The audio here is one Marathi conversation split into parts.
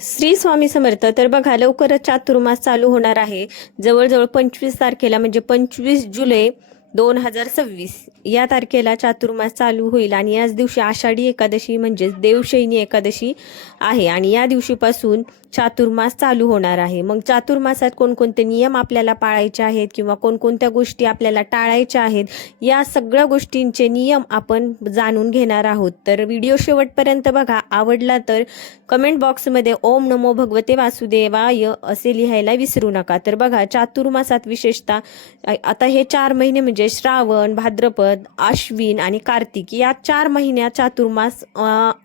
श्री स्वामी समर्थ. तर बघा, लवकरच चातुर्मास चालू होणार आहे. जवळजवळ 25 तारखेला म्हणजे 25 जुलै 2026 या तारखेला चातुर्मास चालू होईल आणि याच दिवशी आषाढी एकादशी म्हणजेच देवशयनी एकादशी आहे आणि या दिवशीपासून चातुर्मास चालू होणार आहे. मग चातुर्मासात कोणकोणते नियम आपल्याला पाळायचे आहेत किंवा कोणकोणत्या गोष्टी आपल्याला टाळायच्या आहेत, या सगळ्या गोष्टींचे नियम आपण जाणून घेणार आहोत. तर व्हिडिओ शेवटपर्यंत बघा. आवडला तर कमेंट बॉक्समध्ये ओम नमो भगवते वासुदेवाय असे लिहायला विसरू नका. तर बघा, चातुर्मासात विशेषतः आता हे 4 महिने म्हणजे श्रावण, भाद्रपद, आश्विन आणि कार्तिक या 4 महिन्यात चातुर्मास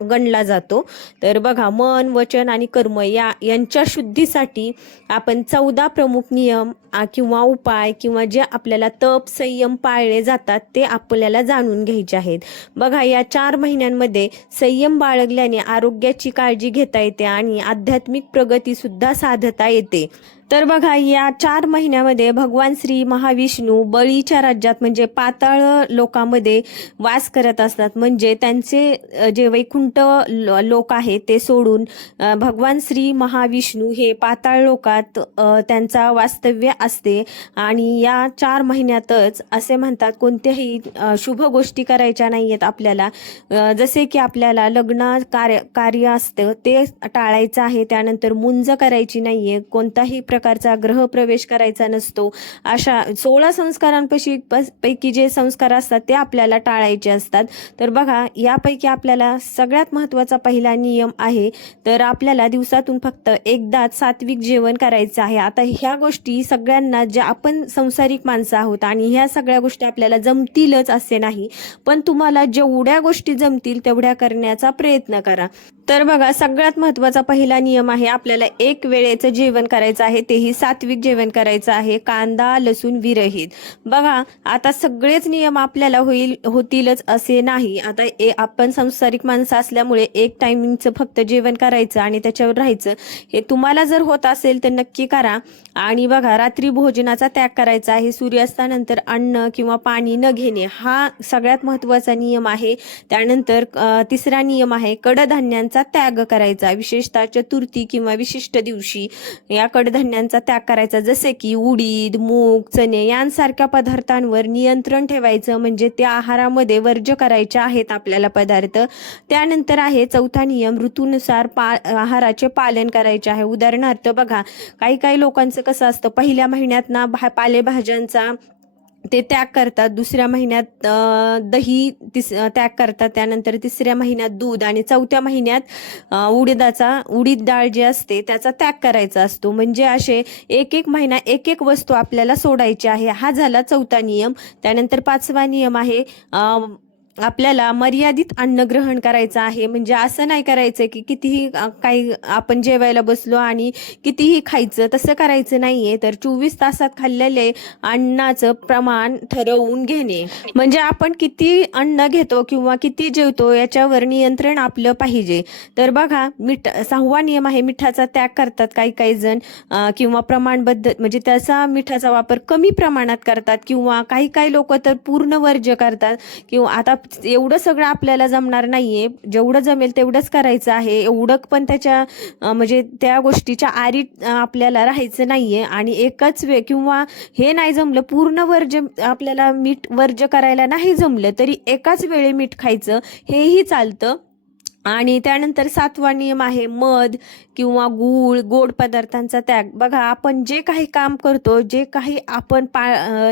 गणला जातो. तर बघा, मन, वचन आणि कर्म यांच्या शुद्धीसाठी आपण 14 प्रमुख नियम किंवा उपाय किंवा जे आपल्याला तप संयम पाळले जातात ते आपल्याला जाणून घ्यायचे आहेत. बघा, या 4 महिन्यांमध्ये संयम बाळगल्याने आरोग्याची काळजी घेता येते आणि आध्यात्मिक प्रगती सुद्धा साधता येते. तर बघा, या 4 महिन्यामध्ये भगवान श्री महाविष्णू बळीच्या राज्यात म्हणजे पाताळ लोकामध्ये वास करत असतात. म्हणजे त्यांचे जे वैकुंठ लोक आहेत ते सोडून भगवान श्री महाविष्णू हे पाताळ लोकात त्यांचा वास्तव्य असते. आणि या 4 महिन्यातच असे म्हणतात कोणत्याही शुभ गोष्टी करायच्या नाही आहेत आपल्याला. जसे की आपल्याला लग्न कार्य असतं ते टाळायचं आहे. त्यानंतर मुंज करायची नाही आहे. कोणताही प्रकारचा ग्रहप्रवेश करायचा नसतो. अशा 16 संस्कारांपैकी जे संस्कार असतात ते आपल्याला टाळायचे असतात. तर बघा, यापैकी आपल्याला सगळ्यात महत्त्वाचा पहिला नियम आहे, तर आपल्याला दिवसातून फक्त एकदाच सात्विक जेवण करायचं आहे. आता ह्या गोष्टी सगळ्यांना, जे आपण संसारिक माणसं आहोत आणि ह्या सगळ्या गोष्टी आपल्याला जमतीलच असे नाही, पण तुम्हाला जेवढ्या गोष्टी जमतील तेवढ्या करण्याचा प्रयत्न करा. तर बघा, सगळ्यात महत्त्वाचा पहिला नियम आहे, आपल्याला एक वेळेचं जेवण करायचं आहे, तेही सात्विक जेवण करायचं आहे, कांदा लसूण विरहित. बघा, आता सगळेच नियम आपल्याला होतीलच असे नाही. आता आपण संसारिक माणसं असल्यामुळे एक टायमिंगचं फक्त जेवण करायचं आणि त्याच्यावर राहायचं. हे तुम्हाला जर होत असेल तर नक्की करा. आणि बघा, रात्री भोजनाचा त्याग करायचा आहे. सूर्यास्तानंतर अन्न किंवा पाणी न घेणे हा सगळ्यात महत्त्वाचा नियम आहे. त्यानंतर तिसरा नियम आहे कडधान्यांचा त्याग करायचा. विशेषतः चतुर्थी किंवा विशिष्ट दिवशी या कडधान्यांचा त्याग करायचा. जसे की उडीद, मूग, चणे यांसारख्या पदार्थांवर नियंत्रण ठेवायचं, म्हणजे त्या आहारामध्ये वर्ज्य करायचे आहेत आपल्याला पदार्थ. त्यानंतर आहे चौथा नियम, ऋतूनुसार आहाराचे पालन करायचे आहे. उदाहरणार्थ बघा, काही लोकांचं कसं असतं, पहिल्या महिन्यात ना पालेभाज्यांचा ते त्याग करतात, दुसऱ्या महिन्यात दही त्याग करतात, त्यानंतर तिसऱ्या महिन्यात दूध आणि चौथ्या महिन्यात उडीद डाळ जी असते त्याचा त्याग करायचा असतो. म्हणजे असे एक महिना एक वस्तू आपल्याला सोडायची आहे. हा झाला चौथा नियम. त्यानंतर 5वा नियम आहे आपल्याला मर्यादित अन्न ग्रहण करायचं आहे. म्हणजे असं नाही करायचं की कितीही काही आपण जेवायला बसलो आणि कितीही खायचं, तसं करायचं नाहीये. तर 24 तासात खाल्लेले अन्नाचं प्रमाण ठरवून घेणे, म्हणजे आपण किती अन्न घेतो किंवा किती जेवतो याच्यावर नियंत्रण आपलं पाहिजे. तर बघा, 6वा नियम आहे मिठाचा त्याग करतात काही जण, किंवा प्रमाणबद्ध म्हणजे त्याचा मिठाचा वापर कमी प्रमाणात करतात, किंवा काही लोक तर पूर्ण वर्ज्य करतात. किंवा आता एवढं सगळं आपल्याला जमणार नाहीये, जेवढं जमेल तेवढंच करायचं आहे. एवढं पण त्याच्या म्हणजे त्या गोष्टीच्या आरी आपल्याला राहायचं नाहीये. आणि एकच वेळ किंवा हे नाही जमलं, पूर्ण वर्ज्य आपल्याला मीठ वर्ज्य करायला नाही जमलं तरी एकाच वेळी मीठ खायचं, हेही चालतं. आणि त्यानंतर 7वा नियम आहे मध किंवा गूळ, गोड पदार्थांचा त्याग. बघा, आपण जे काही काम करतो, जे काही आपण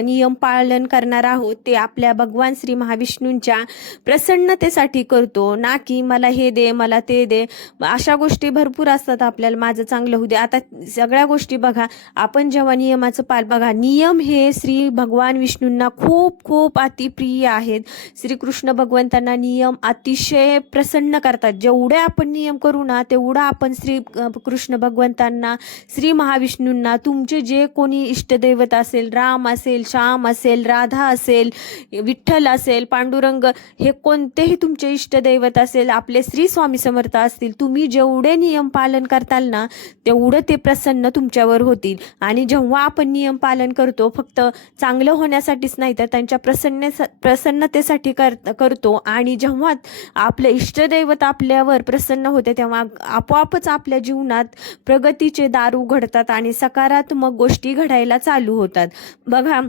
नियम पालन करणार आहोत, ते आपल्या भगवान श्री महाविष्णूंच्या प्रसन्नतेसाठी करतो, ना की मला हे दे, मला ते दे. अशा गोष्टी भरपूर असतात आपल्याला, माझं चांगलं होऊ दे. आता सगळ्या गोष्टी बघा, आपण जेव्हा नियमाचं बघा, नियम हे श्री भगवान विष्णूंना खूप खूप अतिप्रिय आहेत. श्रीकृष्ण भगवंतांना नियम अतिशय प्रसन्न करतात. जेवढे आपण नियम करू ना, तेवढा आपण श्री कृष्ण भगवंतांना, श्री महाविष्णूंना, तुमचे जे कोणी इष्टदैवत असेल, राम असेल, श्याम असेल, राधा असेल, विठ्ठल असेल, पांडुरंग, हे कोणतेही तुमचे इष्टदैवत असेल, आपले श्री स्वामी समर्थ असतील, तुम्ही जेवढे नियम पालन करताल ना, तेवढं ते प्रसन्न तुमच्यावर होतील. आणि जेव्हा आपण नियम पालन करतो, फक्त चांगलं होण्यासाठीच नाही तर त्यांच्या प्रसन्नतेसाठी करतो. आणि जेव्हा आपले इष्टदैवत आपल्यावर प्रसन्न होते, तेव्हा आपोआपच आपल्या जीवनात प्रगतीचे दार उघडतात आणि सकारात्मक गोष्टी घडायला चालू होतात. बघा,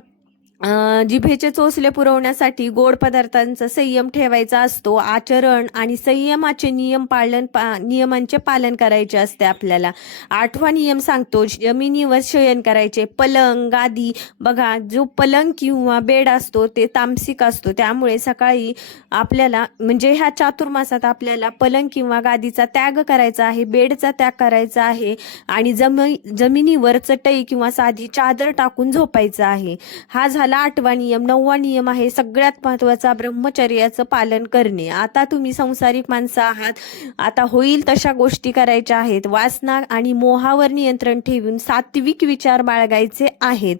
जिभेचे चोचले पुरवण्यासाठी गोड पदार्थांचा संयम ठेवायचा असतो. आचरण आणि संयमाचे नियमांचे पालन करायचे असते आपल्याला. 8वा नियम सांगतो, जमिनीवर शयन करायचे. पलंग, गादी, बघा जो पलंग किंवा बेड असतो ते तामसिक असतो, त्यामुळे सकाळी आपल्याला म्हणजे ह्या चातुर्मासात आपल्याला पलंग किंवा गादीचा त्याग करायचा आहे, बेडचा त्याग करायचा आहे आणि जमिनीवर चटई किंवा साधी चादर टाकून झोपायचं आहे. हा झाला 8वा नियम. 9वा नियम आहे सगळ्यात महत्त्वाचा, ब्रह्मचर्याचं पालन करणे. आता तुम्ही संसारिक माणसं आहात, आता होईल तशा गोष्टी करायच्या आहेत. वासना आणि मोहावर नियंत्रण ठेवून सात्विक विचार बाळगायचे आहेत.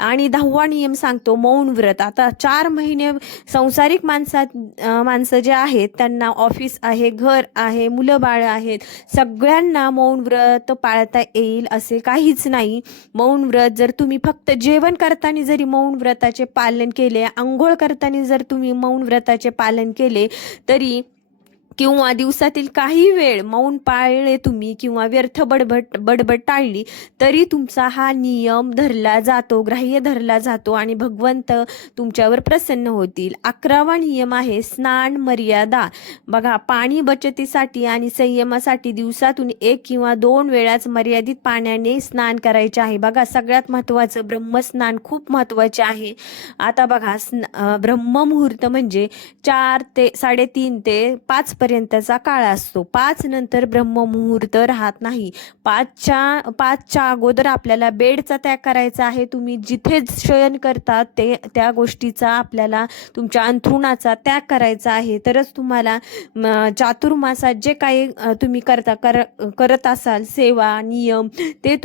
आणि 10वा नियम सांगतो मौन व्रत. आता 4 महिने संसारिक माणसं जे आहेत त्यांना ऑफिस आहे, घर आहे, मुलं बाळ आहेत, सगळ्यांना मौन व्रत पाळता येईल असे काहीच नाही. मौन व्रत जर तुम्ही फक्त जेवण करताना जरी मौन व्रताचे पालन केले, आंघोळ करताना जर तुम्ही मौन व्रताचे पालन केले तरी, किंवा दिवसातील काही वेळ मौन पाळले तुम्ही किंवा व्यर्थ बडबड टाळली तरी तुमचा हा नियम धरला जातो, ग्राह्य धरला जातो आणि भगवंत तुमच्यावर प्रसन्न होतील. 11वा नियम आहे स्नान मर्यादा. बघा, पाणी बचतीसाठी आणि संयमासाठी दिवसातून 1 किंवा 2 वेळाच मर्यादित पाण्याने स्नान करायचे आहे. बघा, सगळ्यात महत्त्वाचं ब्रह्मस्नान खूप महत्त्वाचे आहे. आता बघा, ब्रह्ममुहूर्त म्हणजे 4 ते 3:30 ते 5 पर्यंतचा काळ असतो. 5 नंतर ब्रह्ममुहूर्त राहत नाही. 5च्या अगोदर आपल्याला बेडचा त्याग करायचा आहे. तुम्ही जिथे शयन करतात त्या गोष्टीचा आपल्याला, तुमच्या अंथरुणाचा त्याग करायचा आहे. तरच तुम्हाला चातुर्मासात जे काही तुम्ही करत असाल सेवा नियम ते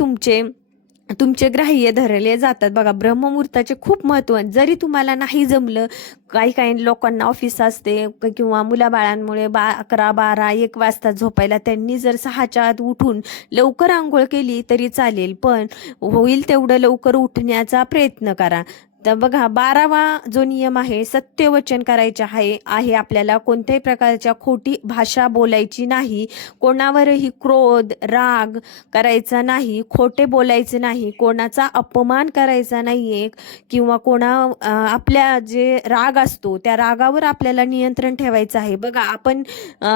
तुमचे ग्राह्य धरले जातात. बघा, ब्रह्ममुहूर्ताचे खूप महत्त्व. जरी तुम्हाला नाही जमलं, काही लोकांना ऑफिस असते किंवा मुलाबाळांमुळे 11, 12, 1 वाजता झोपायला, त्यांनी जर 6च्या आत उठून लवकर आंघोळ केली तरी चालेल, पण होईल तेवढं लवकर उठण्याचा प्रयत्न करा. तर बघा, 12वा जो नियम आहे सत्यवचन करायचे आहे आपल्याला. कोणत्याही प्रकारच्या खोटी भाषा बोलायची नाही, कोणावरही क्रोध राग करायचा नाही, खोटे बोलायचे नाही, कोणाचा अपमान करायचा नाहीये किंवा आपल्या जे राग असतो त्या रागावर आपल्याला नियंत्रण ठेवायचं आहे. बघा, आपण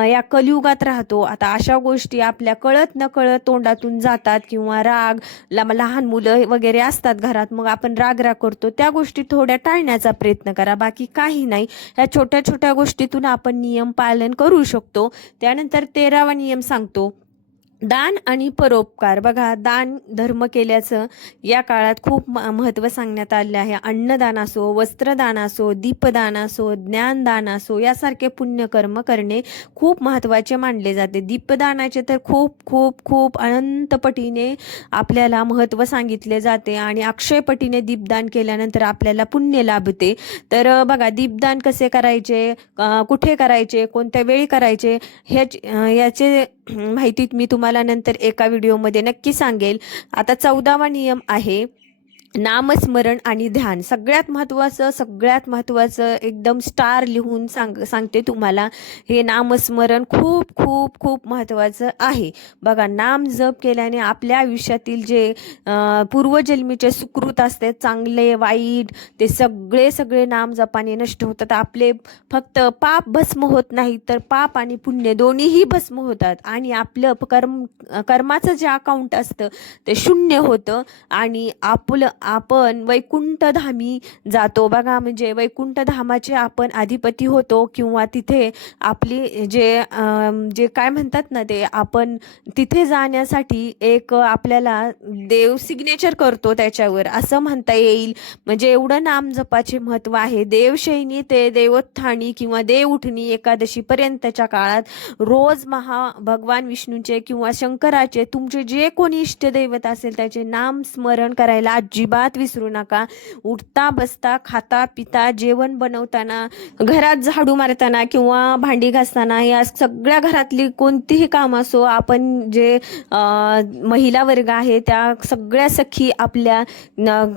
या कलियुगात राहतो. आता अशा गोष्टी आपल्या कळत न कळत तोंडातून जातात किंवा राग, लहान मुलं वगैरे असतात घरात, मग आपण राग करतो. त्या गोष्टी थोड्या टाळण्याचा प्रयत्न करा, बाकी काही नाही. ह्या छोट्या छोट्या गोष्टीतून आपण नियम पालन करू शकतो. त्यानंतर 13वा नियम सांगतो दान आणि परोपकार. बघा, दान धर्म केल्याचं या काळात खूप महत्त्व सांगण्यात आले आहे. अन्नदान असो, वस्त्रदान असो, दीपदान असो, ज्ञानदान असो, यासारखे पुण्यकर्म करणे खूप महत्त्वाचे मानले जाते. दीपदानाचे तर खूप खूप खूप अनंत पटीने आपल्याला महत्त्व सांगितले जाते आणि अक्षय पटीने दीपदान केल्यानंतर आपल्याला पुण्य लाभते. तर बघा, दीपदान कसे करायचे, कुठे करायचे, कोणत्या वेळी करायचे, याचे माहिती मी तुम्हाला नंतर एका व्हिडिओमध्ये नक्की सांगेल. आता 14वा नियम आहे नामस्मरण आणि ध्यान. सगळ्यात महत्त्वाचं एकदम स्टार लिहून सांगते तुम्हाला. हे नामस्मरण खूप खूप खूप महत्त्वाचं आहे. बघा, नाम जप केल्याने आपल्या आयुष्यातील जे पूर्वजन्मीचे सुकृत असते, चांगले वाईट, ते सगळे नाम जपाने नष्ट होतात. आपले फक्त पाप भस्म होत नाही तर पाप आणि पुण्य दोन्हीही भस्म होतात आणि आपलं कर्माचं जे अकाउंट असतं ते शून्य होतं आणि आपण वैकुंठधामी जातो. बघा, म्हणजे वैकुंठधामाचे आपण अधिपती होतो किंवा तिथे आपली जे काय म्हणतात ना, ते आपण तिथे जाण्यासाठी एक आपल्याला देव सिग्नेचर करतो त्याच्यावर, असं म्हणता येईल. म्हणजे एवढं नाम जपाचे महत्त्व आहे. देवशयनी ते देवोत्थानी किंवा देवउठणी एकादशी पर्यंतच्या काळात रोज भगवान विष्णूचे किंवा शंकराचे, तुमचे जे कोणी इष्टदैवत असेल त्याचे नाम स्मरण करायला अजिबात अजिबात विसरू नका. उठता बसता खाता पिता जेवण बनवताना घरात झाडू मारताना किंवा भांडी घासताना या सगळ्या घरातली कोणतीही काम असो आपण जे महिला वर्ग आहे त्या सगळ्या सखी आपल्या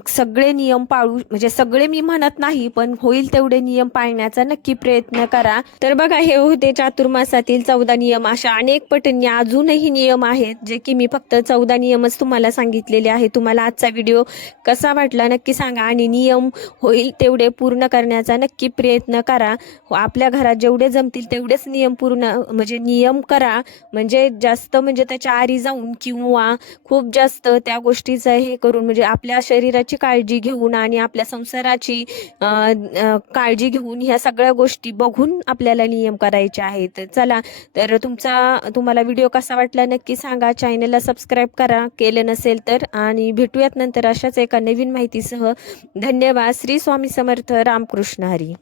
सगळे नियम पाळू म्हणजे सगळे मी म्हणत नाही पण होईल तेवढे नियम पाळण्याचा नक्की प्रयत्न करा. तर बघा हे होते चातुर्मासातील 14 नियम. अशा अनेक पटींनी अजूनही नियम आहेत जे की मी फक्त 14 नियमच तुम्हाला सांगितलेले आहे. तुम्हाला आजचा व्हिडिओ कसा वाटला नक्की सांगा आणि नियम होईल तेवढे पूर्ण करण्याचा नक्की प्रयत्न करा. आपल्या घरात जेवढे जमतील तेवढेच नियम पूर्ण म्हणजे नियम करा. म्हणजे जास्त म्हणजे त्याच्या आरी जाऊन किंवा खूप जास्त त्या गोष्टीचं हे करून म्हणजे आपल्या शरीराची काळजी घेऊन आणि आपल्या संसाराची काळजी घेऊन ह्या सगळ्या गोष्टी बघून आपल्याला नियम करायचे आहेत. चला तर तुम्हाला व्हिडिओ कसा वाटला नक्की सांगा. चॅनलला सबस्क्राईब करा केलं नसेल तर आणि भेटूयात नंतर अशाच एका नवीन माहितीसह. धन्यवाद. श्री स्वामी समर्थ. रामकृष्ण हरी.